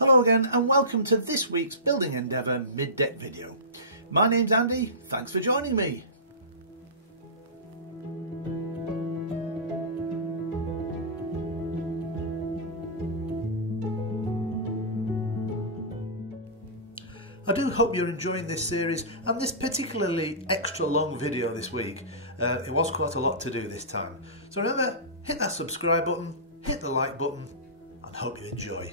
Hello again and welcome to this week's Building Endeavour mid-deck video. My name's Andy, thanks for joining me. I do hope you're enjoying this series and this particularly extra long video this week. It was quite a lot to do this time. So remember, hit that subscribe button, hit the like button and hope you enjoy.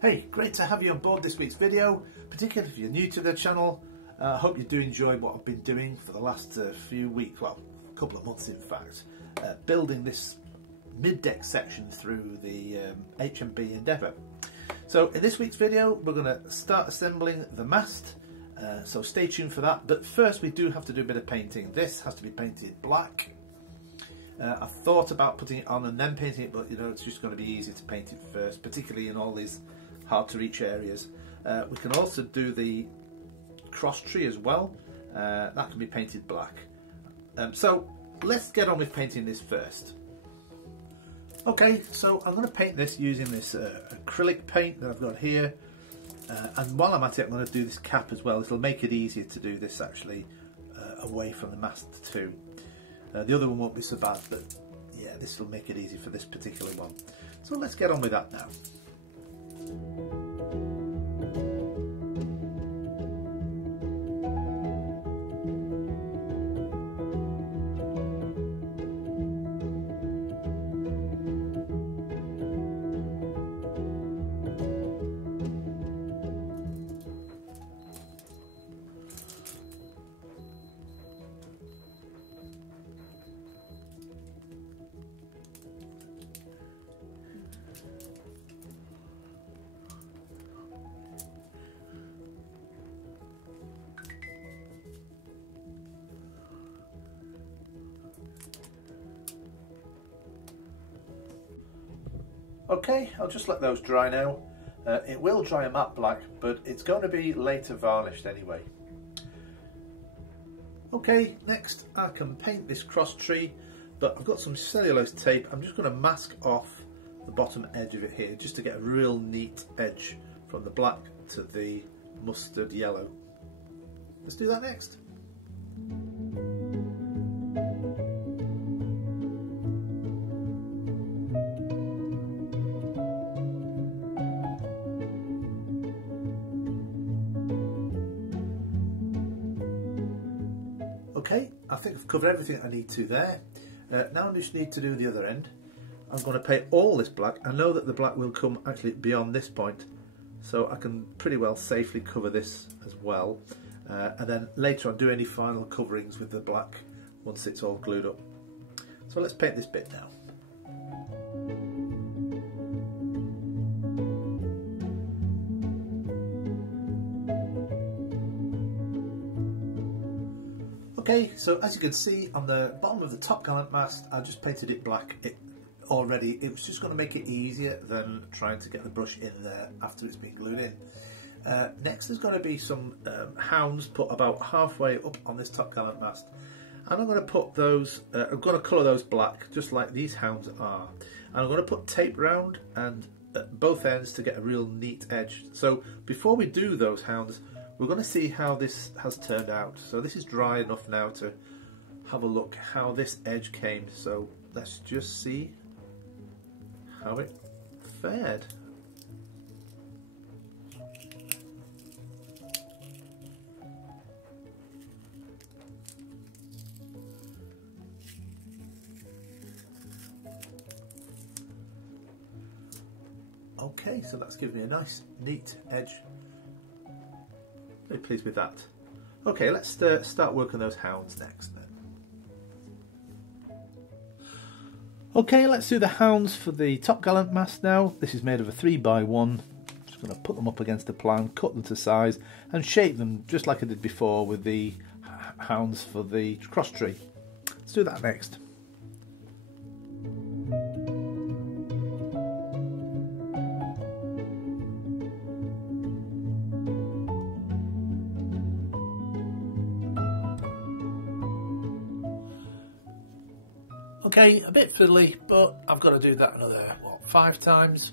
Hey, great to have you on board this week's video, particularly if you're new to the channel. I hope you do enjoy what I've been doing for the last few weeks, well, a couple of months in fact, building this mid-deck section through the HMB Endeavour. So in this week's video we're going to start assembling the mast, so stay tuned for that. But first we do have to do a bit of painting. This has to be painted black. I thought about putting it on and then painting it, but you know, it's just going to be easier to paint it first, particularly in all these hard to reach areas. We can also do the cross tree as well. That can be painted black. So let's get on with painting this first. Okay, so I'm going to paint this using this acrylic paint that I've got here, and while I'm at it I'm going to do this cap as well. It'll make it easier to do this actually away from the mast too. The other one won't be so bad, but yeah, this will make it easy for this particular one. So let's get on with that now. Okay, I'll just let those dry now. It will dry a matte black, but it's going to be later varnished anyway. Okay, next I can paint this cross tree, but I've got some cellulose tape. I'm just going to mask off the bottom edge of it here, just to get a real neat edge from the black to the mustard yellow. Let's do that next. Okay, I think I've covered everything I need to there. Now I just need to do the other end. I'm going to paint all this black. I know that the black will come actually beyond this point, so I can pretty well safely cover this as well. And then later on do any final coverings with the black once it's all glued up. So let's paint this bit now. Okay, so as you can see on the bottom of the top gallant mast, I just painted it black already. It was just going to make it easier than trying to get the brush in there after it's been glued in. Next there's going to be some hounds put about halfway up on this top gallant mast, and I'm going to put those, I'm going to colour those black just like these hounds are, and I'm going to put tape round and at both ends to get a real neat edge. So before we do those hounds, we're going to see how this has turned out. So this is dry enough now to have a look how this edge came. So let's just see how it fared. Okay, so that's given me a nice neat edge. Very pleased with that. Okay, let's start working those hounds next then. Okay, let's do the hounds for the top gallant mast now. This is made of a 3x1. Just going to put them up against the plan, cut them to size and shape them just like I did before with the hounds for the cross tree. Let's do that next. Okay, a bit fiddly, but I've got to do that another, what, 5 times?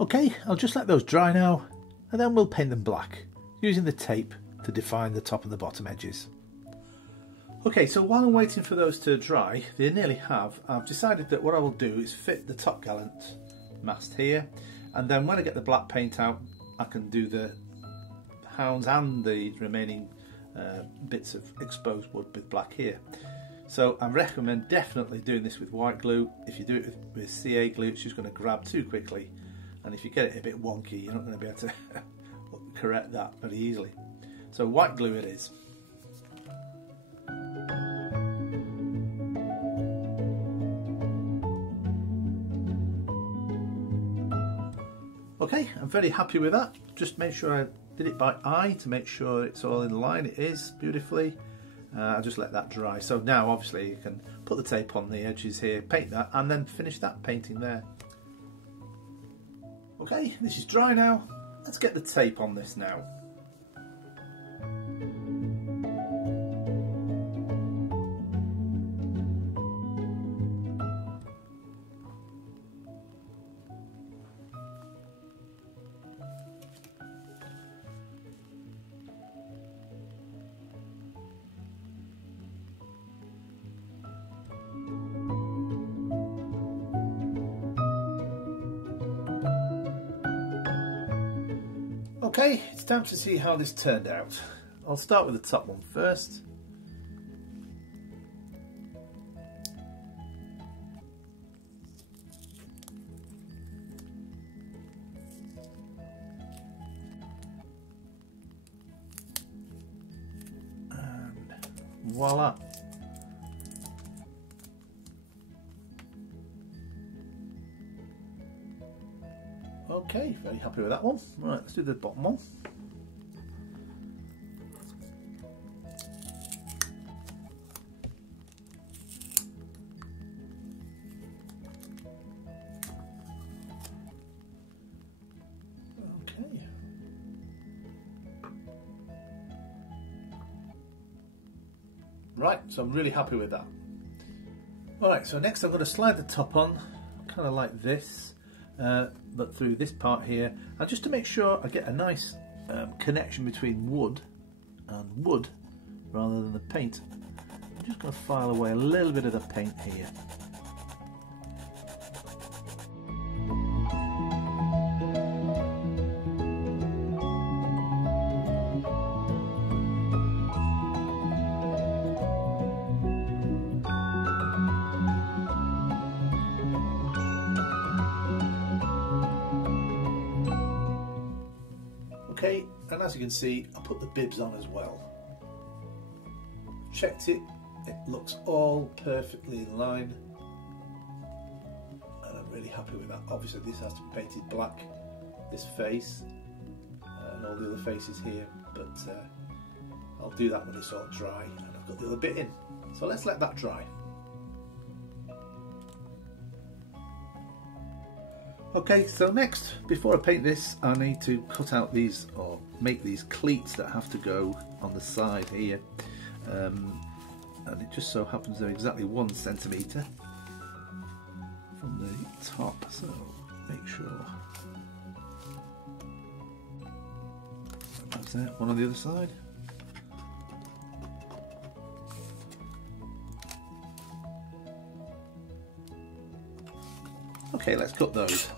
Okay, I'll just let those dry now, and then we'll paint them black, using the tape to define the top and the bottom edges. Okay, so while I'm waiting for those to dry, they nearly have, I've decided that what I will do is fit the top gallant mast here, and then when I get the black paint out, I can do the hounds and the remaining bits of exposed wood with black here. So I recommend definitely doing this with white glue. If you do it with CA glue, it's just going to grab too quickly. And if you get it a bit wonky, you're not going to be able to correct that very easily. So white glue it is. Okay, I'm very happy with that. Just make sure I did it by eye to make sure it's all in line. It is beautifully. I'll just let that dry. So now obviously you can put the tape on the edges here, paint that, and then finish that painting there. Okay, this is dry now. Let's get the tape on this now. Okay, it's time to see how this turned out. I'll start with the top one first. And voila. Okay, very happy with that one. Right, let's do the bottom one. Okay. Right, so I'm really happy with that. Alright, so next I'm going to slide the top on, kind of like this. But through this part here, and just to make sure I get a nice connection between wood and wood rather than the paint, I'm just going to file away a little bit of the paint here. Okay, and as you can see, I put the bibs on as well. Checked it, it looks all perfectly in line, and I'm really happy with that. Obviously this has to be painted black, this face, and all the other faces here, but I'll do that when it's all dry, and I've got the other bit in. So let's let that dry. Okay, so next, before I paint this, I need to cut out these, or make these cleats that have to go on the side here. And it just so happens they're exactly 1 centimetre from the top, so make sure. That's it, one on the other side. Okay, let's cut those.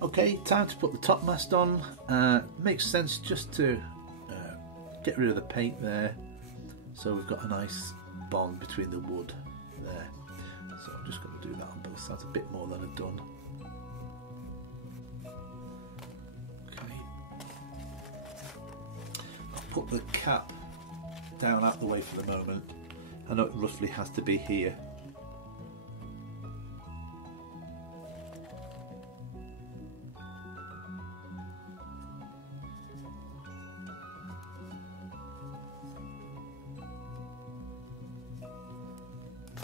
Okay, time to put the top mast on. Makes sense just to get rid of the paint there, so we've got a nice bond between the wood there. So I'm just going to do that on both sides, a bit more than I've done. Okay, I'll put the cap down out the way for the moment. I know it roughly has to be here.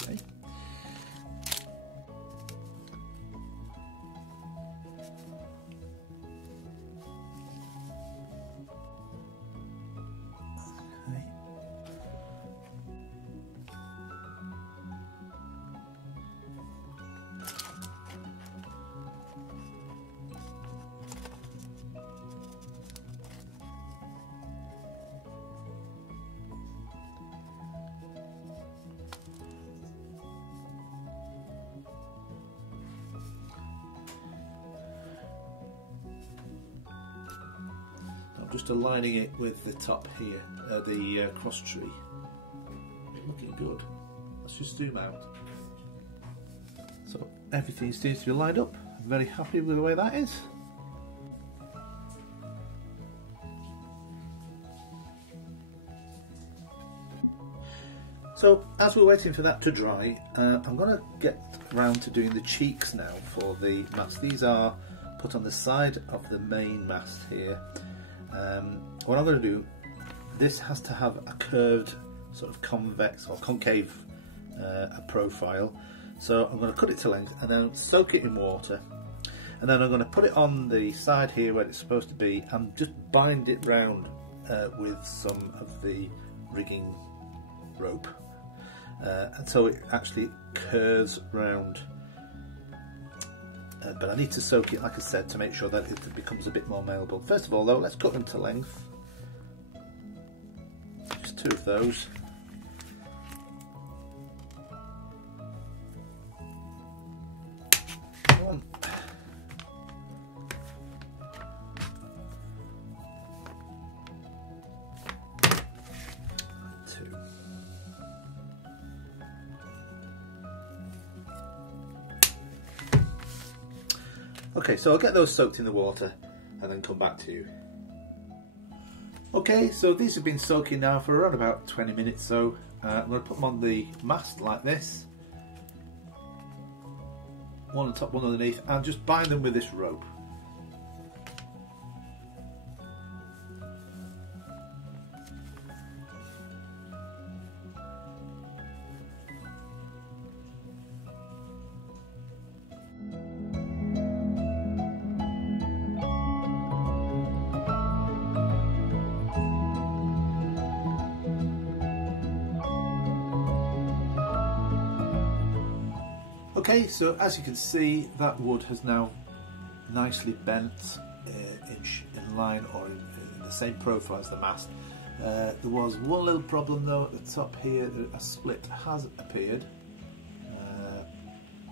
Okay. Just aligning it with the top here, the cross tree. Looking good. Let's just zoom out. So everything seems to be lined up. I'm very happy with the way that is. So as we're waiting for that to dry, I'm going to get round to doing the cheeks now for the mast. These are put on the side of the main mast here. What I'm going to do, this has to have a curved sort of convex or concave profile, so I'm going to cut it to length and then soak it in water, and then I'm going to put it on the side here where it's supposed to be and just bind it round with some of the rigging rope, and so it actually curves round. But I need to soak it, like I said, to make sure that it becomes a bit more malleable. First of all though, let's cut them to length. Just 2 of those. One. Two. Okay, so I'll get those soaked in the water and then come back to you. Okay, so these have been soaking now for around about 20 minutes, so I'm going to put them on the mast like this. One on top, one underneath, and just bind them with this rope. Okay, so as you can see, that wood has now nicely bent in line or in the same profile as the mast. There was one little problem though at the top here, a split has appeared.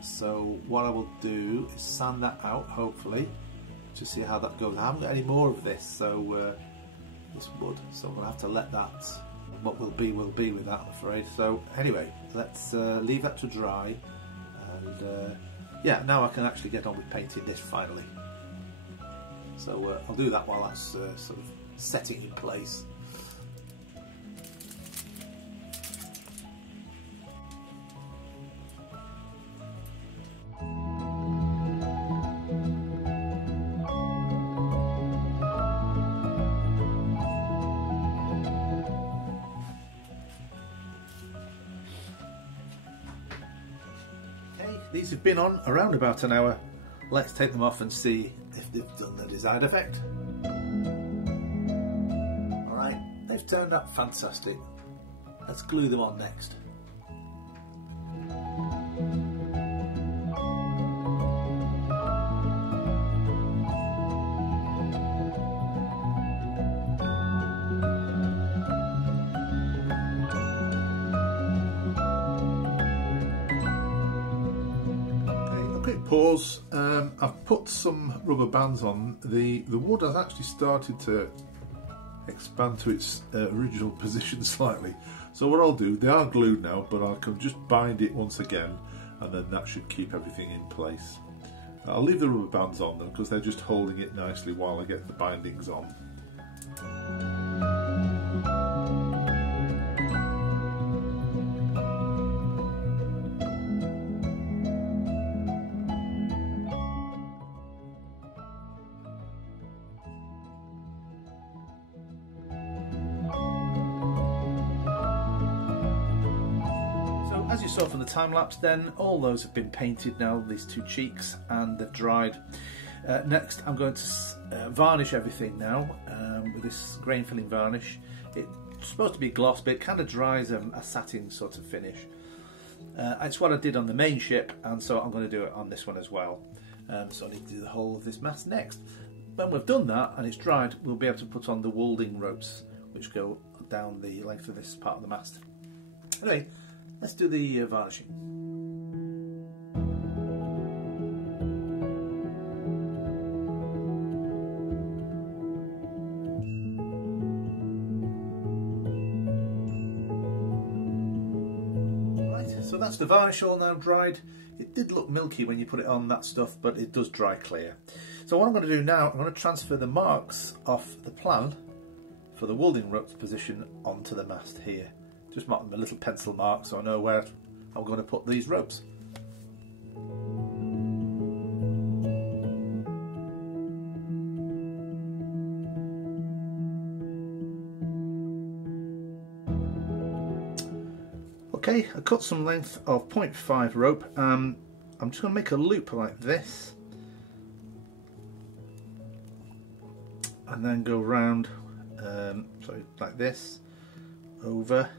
So what I will do is sand that out, hopefully, to see how that goes. I haven't got any more of this, so this wood, so I'm going to have to let that, what will be with that, I'm afraid. So anyway, let's leave that to dry. And yeah, now I can actually get on with painting this finally. So I'll do that while that's sort of setting in place. These have been on around about an hour. Let's take them off and see if they've done the desired effect. Alright, they've turned out fantastic. Let's glue them on next. quick pause. I've put some rubber bands on. The wood has actually started to expand to its original position slightly. So what I'll do, they are glued now, but I can just bind it once again, and then that should keep everything in place. I'll leave the rubber bands on them because they're just holding it nicely while I get the bindings on. As you saw from the time lapse then, all those have been painted now, these two cheeks, and they've dried. Next I'm going to varnish everything now with this grain filling varnish. It's supposed to be gloss, but it kind of dries a satin sort of finish. It's what I did on the main ship, and so I'm going to do it on this one as well. So I need to do the whole of this mast next. When we've done that and it's dried, we'll be able to put on the walding ropes which go down the length of this part of the mast. Anyway, let's do the varnishing. Right, so that's the varnish all now dried. It did look milky when you put it on, that stuff, but it does dry clear. So what I'm going to do now, I'm going to transfer the marks off the plan for the walding ropes position onto the mast here. Just mark them a little pencil mark so I know where I'm going to put these ropes. Okay, I cut some length of 0.5 rope. I'm just going to make a loop like this and then go round, sorry, like this, over.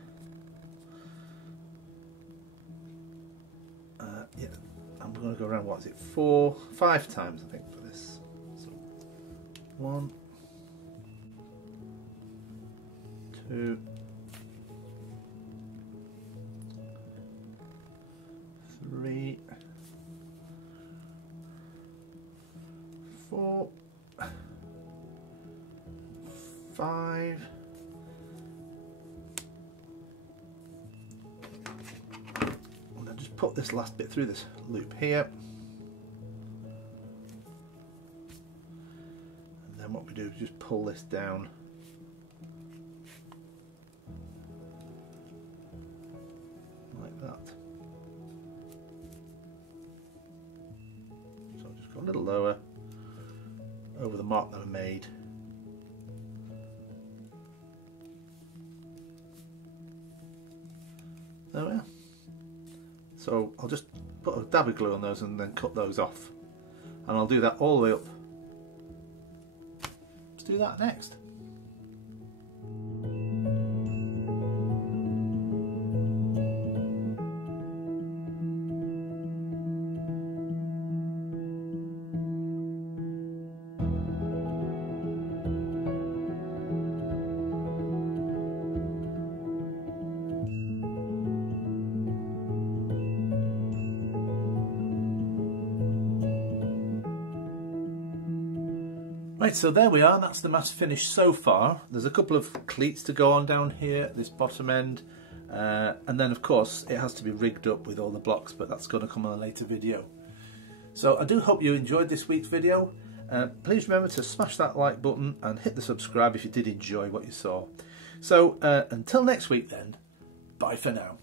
Yeah, I'm going to go around, what is it, 5 times I think for this. So 1, 2, 3, 4, 5. Put this last bit through this loop here, and then what we do is just pull this down like that. So I'll just go a little lower over the mark that I made. There we are. So I'll just put a dab of glue on those and then cut those off. And I'll do that all the way up. Let's do that next. Right, so there we are, that's the mast finished so far. There's a couple of cleats to go on down here, this bottom end, and then of course it has to be rigged up with all the blocks, but that's going to come on a later video. So I do hope you enjoyed this week's video. Please remember to smash that like button and hit the subscribe if you did enjoy what you saw. So until next week then, bye for now.